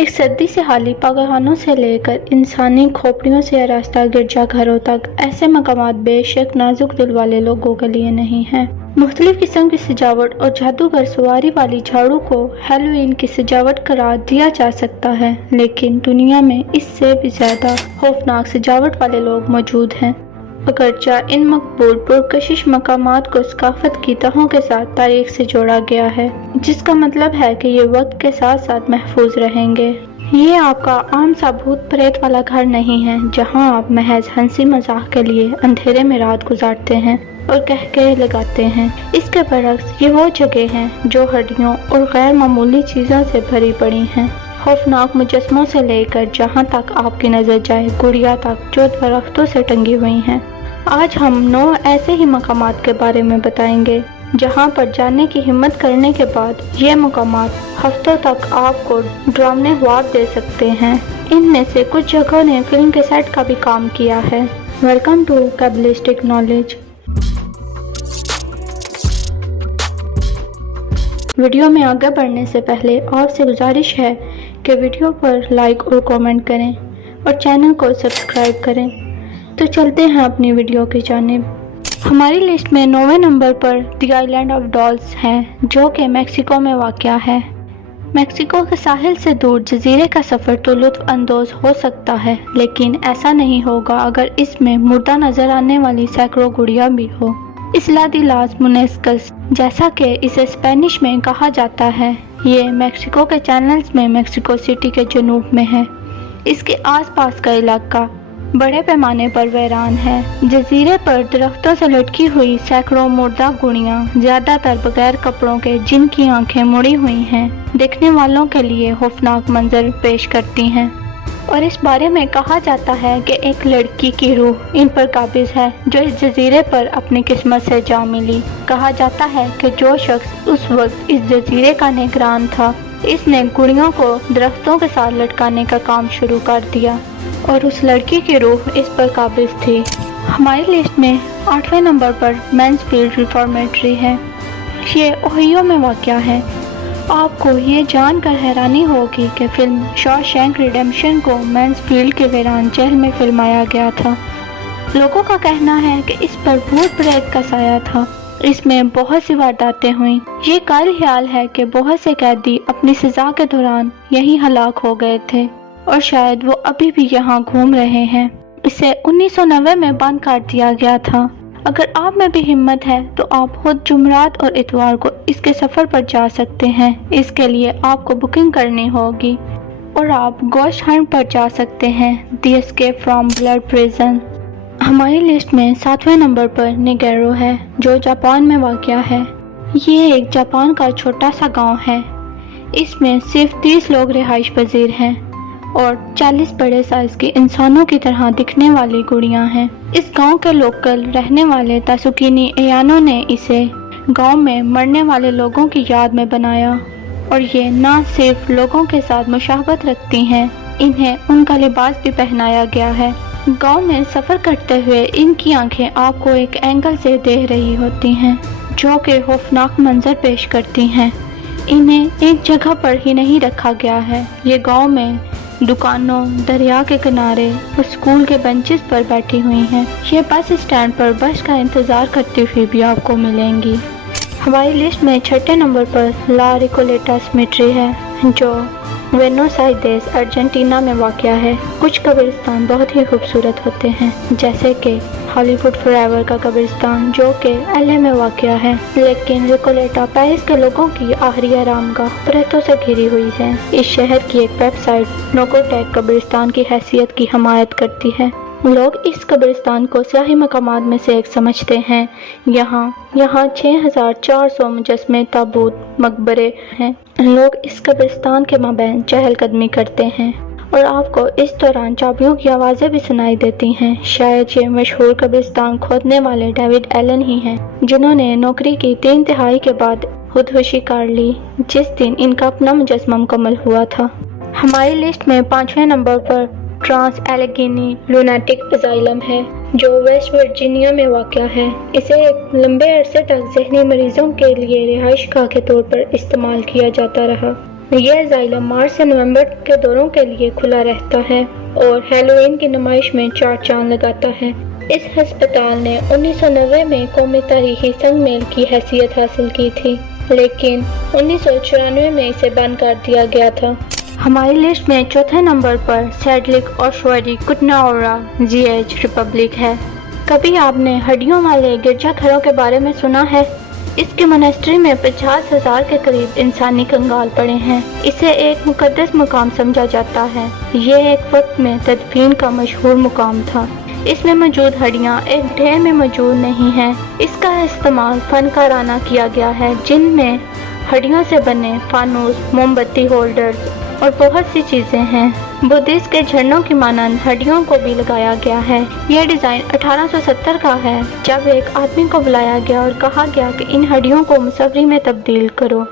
एक सदी से हाली पागलखानों से लेकर इंसानी खोपड़ियों से आरास्ता गिरजा घरों तक ऐसे मकामात बेशक नाजुक दिल वाले लोगों के लिए नहीं हैं। मुख्तलिफ किस्म की सजावट और जादूगर सवारी वाली झाड़ू को हैलोवीन की सजावट करार दिया जा सकता है, लेकिन दुनिया में इससे भी ज्यादा खौफनाक सजावट वाले लोग मौजूद हैं। अगरचा इन मकबूल पुरकशिश मकामात को सकाफत की तहों के साथ तारीख से जोड़ा गया है, जिसका मतलब है कि ये वक्त के साथ साथ महफूज रहेंगे। ये आपका आम सा भूत प्रेत वाला घर नहीं है जहां आप महज हंसी मजाक के लिए अंधेरे में रात गुजारते हैं और कहके लगाते हैं। इसके बरक्स ये वो जगह है जो हड्डियों और गैर मामूली चीज़ों से भरी पड़ी हैं, खौफनाक मुजस्मों से लेकर जहां तक आपकी नजर जाए गुड़िया तक जो दरख्तों से टंगी हुई हैं। आज हम 9 ऐसे ही मकामात के बारे में बताएंगे जहां पर जाने की हिम्मत करने के बाद ये मकामात हफ्तों तक आपको डरावने ख्वाब दे सकते हैं। इनमें से कुछ जगहों ने फिल्म के सेट का भी काम किया है। Welcome to cabalistic knowledge. Video में आगे बढ़ने से पहले आपसे गुजारिश है कि वीडियो पर लाइक और कमेंट करें और चैनल को सब्सक्राइब करें। तो चलते हैं अपनी वीडियो की जानिब। हमारी लिस्ट में 9वें नंबर पर द आइलैंड ऑफ डॉल्स है, जो कि मेक्सिको में वाक़या है। मेक्सिको के साहिल से दूर जजीरे का सफ़र तो लुत्फ़ अंदोज़ हो सकता है, लेकिन ऐसा नहीं होगा अगर इसमें मुर्दा नज़र आने वाली सैकड़ों गुड़िया भी हो। इसला दी लास मुनेस्कस जैसा कि इसे स्पेनिश में कहा जाता है, ये मेक्सिको के चैनल्स में मेक्सिको सिटी के जनूब में है। इसके आसपास का इलाका बड़े पैमाने पर वीरान है। जजीरे पर दरख्तों से लटकी हुई सैकड़ों मुर्दा गुड़ियाँ, ज़्यादातर बगैर कपड़ों के, जिनकी आंखें मुड़ी हुई हैं, देखने वालों के लिए खौफनाक मंजर पेश करती हैं। और इस बारे में कहा जाता है कि एक लड़की की रूह इन पर काबिज है जो इस जजीरे पर अपनी किस्मत से जा मिली। कहा जाता है कि जो शख्स उस वक्त इस जजीरे का निगरान था, इसने गुड़ियों को दरख्तों के साथ लटकाने का काम शुरू कर दिया और उस लड़की की रूह इस पर काबिज थी। हमारी लिस्ट में 8वें नंबर पर मैंसफील्ड रिफॉर्मेटरी है। ये ओहियो में वाक़या है। आपको ये जानकर हैरानी होगी कि फिल्म शॉशैंक रिडेम्पशन को मैंसफील्ड के वीरान जेल में फिल्माया गया था। लोगों का कहना है कि इस पर भूत प्रेत का साया था। इसमें बहुत सी वारदातें हुई। ये कायल ख्याल है कि बहुत से कैदी अपनी सजा के दौरान यहीं हलाक हो गए थे और शायद वो अभी भी यहाँ घूम रहे हैं। इसे 1990 में बंद कर दिया गया था। अगर आप में भी हिम्मत है तो आप खुद जुमरात और इतवार को इसके सफ़र पर जा सकते हैं। इसके लिए आपको बुकिंग करनी होगी और आप गोश्त हंट पर जा सकते हैं, the escape from blood prison. हमारी लिस्ट में 7वें नंबर पर नागोरो है, जो जापान में वाक़या है। ये एक जापान का छोटा सा गांव है। इसमें सिर्फ 30 लोग रिहाइश पजीर हैं और 40 बड़े साइज की इंसानों की तरह दिखने वाली गुड़ियां हैं। इस गांव के लोकल रहने वाले तासुकीनी एयानों ने इसे गांव में मरने वाले लोगों की याद में बनाया और ये न सिर्फ लोगों के साथ मुशाबहत रखती हैं, इन्हें उनका लिबास भी पहनाया गया है। गांव में सफ़र करते हुए इनकी आंखें आपको एक एंगल से देख रही होती हैं, जो कि खौफनाक मंजर पेश करती हैं। इन्हें एक जगह पर ही नहीं रखा गया है। ये गांव में दुकानों, दरिया के किनारे और स्कूल के बेंचेस पर बैठी हुई हैं। ये बस स्टैंड पर बस का इंतज़ार करती हुई भी आपको मिलेंगी। हमारी लिस्ट में 6ठे नंबर पर ला रिकोलेटा सेमेट्री है, जो वेनोस आइरेस अर्जेंटीना में वाक़या है। कुछ कब्रिस्तान बहुत ही खूबसूरत होते हैं, जैसे कि हॉलीवुड फॉरएवर का कब्रिस्तान, जो कि एलए में वाक़या है, लेकिन रिकोलेटा पेरिस के लोगों की आखिरी आरामगाह प्रेतों से घिरी हुई है। इस शहर की एक वेबसाइट नोकोटेक कब्रिस्तान की हैसियत की हमायत करती है। लोग इस कब्रिस्तान को सियाही मकामात में से एक समझते हैं। यहाँ 6400 मुजस्मे, ताबूत, मकबरे हैं। लोग इस कब्रिस्तान के माबैन चहलकदमी करते हैं और आपको इस दौरान चाबियों की आवाज़ें भी सुनाई देती हैं। शायद ये मशहूर कब्रिस्तान खोदने वाले डेविड एलन ही हैं, जिन्होंने नौकरी की 3 तिहाई के बाद खुदकुशी कर ली, जिस दिन इनका अपना मुजस्मा मुकम्मल हुआ था। हमारी लिस्ट में 5वें नंबर पर ट्रांस-एलेघेनी लूनाटिक असाइलम है, जो वेस्ट वर्जीनिया में वाक़या है। इसे एक लंबे अरसे तक ज़हनी मरीजों के लिए रिहाइशगाह के तौर पर इस्तेमाल किया जाता रहा। یہ asylum مارچ سے نومبر کے دوروں کے لیے کھلا رہتا ہے اور ہیلوئین کی نمائش میں 4 چاند لگاتا ہے۔ اس ہسپتال نے 1990 میں قومی تاریخی سنگ میل کی حیثیت حاصل کی تھی، لیکن 1994 میں اسے بند کر دیا گیا تھا۔ ہماری لسٹ میں چوتھے نمبر پر سیڈلک اوسواری کٹنا اورا GH ریپبلک ہے۔ کبھی آپ نے ہڈیوں والے گرجا گھروں کے بارے میں سنا ہے؟ اس کی مونسٹری میں 50,000 کے قریب انسانی کنگال پڑے ہیں۔ اسے ایک مقدس مقام سمجھا جاتا ہے۔ یہ ایک وقت میں تدفین کا مشہور مقام تھا۔ اس میں موجود ہڈیاں ایک ڈھیر میں موجود نہیں ہیں۔ اس کا استعمال فنکارانہ کیا گیا ہے، جن میں ہڈیوں سے بنے فانوس، موم بتی ہولڈرز اور بہت سی چیزیں ہیں۔ بدھسٹ کے جھنڈوں کی مانند ہڈیوں کو بھی لگایا گیا ہے۔ یہ ڈیزائن 1870 کا ہے، جب ایک آدمی کو بلایا گیا اور کہا گیا کہ ان ہڈیوں کو مصوری میں تبدیل کرو۔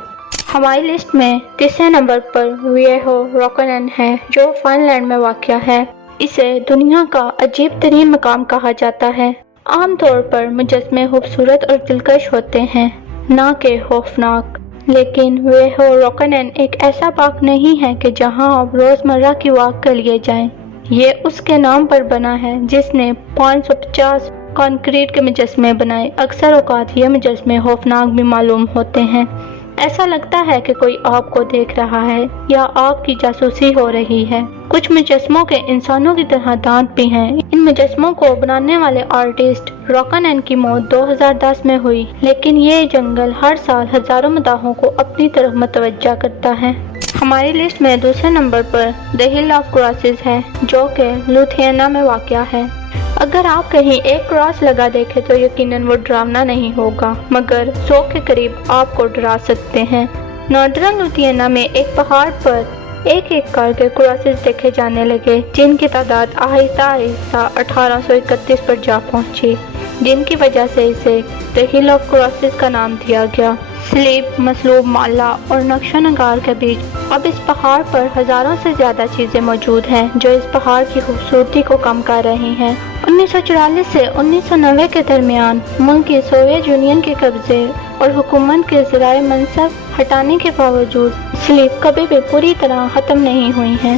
ہماری لسٹ میں تیسرے نمبر پر ویہو رونکونن ہے، جو فن لینڈ میں واقع ہے۔ اسے دنیا کا عجیب ترین مقام کہا جاتا ہے۔ عام طور پر مجسمے خوبصورت اور دلکش ہوتے ہیں، نہ کہ خوفناک، لیکن ویہو رونکونن ایک ایسا پارک نہیں ہے کہ جہاں آپ روزمرہ کی واک کے لیے جائیں۔ یہ اس کے نام پر بنا ہے جس نے 550 کنکریٹ کے مجسمے بنائے۔ اکثر اوقات یہ مجسمے خوفناک بھی معلوم ہوتے ہیں۔ ایسا لگتا ہے کہ کوئی آپ کو دیکھ رہا ہے یا آپ کی جاسوسی ہو رہی ہے۔ کچھ مجسموں کے انسانوں کی طرح دانت بھی ہیں۔ ان مجسموں کو بنانے والے آرٹسٹ رونکونن کی موت 2010 میں ہوئی، لیکن یہ جنگل ہر سال ہزاروں مداحوں کو اپنی طرف متوجہ کرتا ہے۔ ہماری لسٹ میں دوسرے نمبر پر دی ہل آف کراسز ہے، جو کہ لوتھیانا میں واقع ہے۔ اگر آپ کہیں ایک کراس لگا دیکھیں تو یقیناً وہ ڈراونا نہیں ہوگا، مگر 100 کے قریب آپ کو ڈرا سکتے ہیں۔ ناردرن لوتھیانا میں ایک پہاڑ پر ایک کر کے کراسز دیکھے جانے لگے، جن کی تعداد آہستہ آہستہ 1831 پر جا پہنچی، جن کی وجہ سے اسے دی ہل آف کراسز کا نام دیا گیا۔ سلیب، مصلوب مالا اور نقش و نگار کے بیچ اب اس پہاڑ پر ہزاروں سے زیادہ چیزیں موجود ہیں، جو اس پہاڑ کی خوبصورتی کو کم کر رہی ہیں۔ 1944 سے 1990 کے درمیان ملک کی سوویت یونین کے قبضے اور حکومت کے ذرائع منصب ہٹانے کے باوجود سلیب کبھی بھی پوری طرح ختم نہیں ہوئی ہیں۔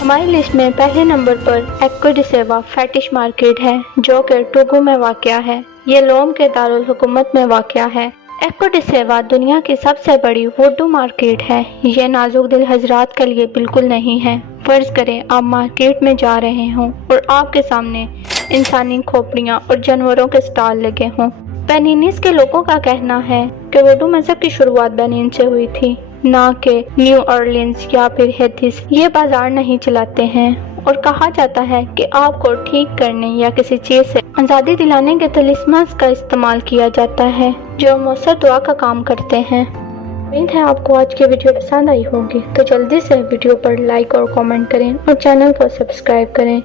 ہماری لسٹ میں پہلے نمبر پر ایکودیسیوا فیٹش مارکیٹ ہے، جو کہ ٹوگو میں واقع ہے۔ یہ لوم کے دارالحکومت میں واقع ہے۔ ایکودیسیوا دنیا کی سب سے بڑی ووڈو مارکیٹ ہے۔ یہ نازک دل حضرات کے لیے بالکل نہیں ہے۔ فرض کریں آپ مارکیٹ میں جا رہے ہوں اور آپ کے سامنے انسانی کھوپڑیاں اور جانوروں کے سٹال لگے ہوں۔ بینینیز کے لوگوں کا کہنا ہے کہ ووڈو مذہب کی شروعات بینین سے ہوئی تھی، نہ کہ نیو اورلینز یا پھر ہیتھس۔ یہ بازار نہیں چلاتے ہیں اور کہا جاتا ہے کہ آپ کو ٹھیک کرنے یا کسی چیز سے آزادی دلانے کے طلسمات کا استعمال کیا جاتا ہے، جو مؤثر دعا کا کام کرتے ہیں۔ امید ہے آپ کو آج کی ویڈیو پسند آئی ہوگی، تو جلدی سے ویڈیو پر لائک اور کامنٹ کریں اور چینل کو سبسکرائب کریں۔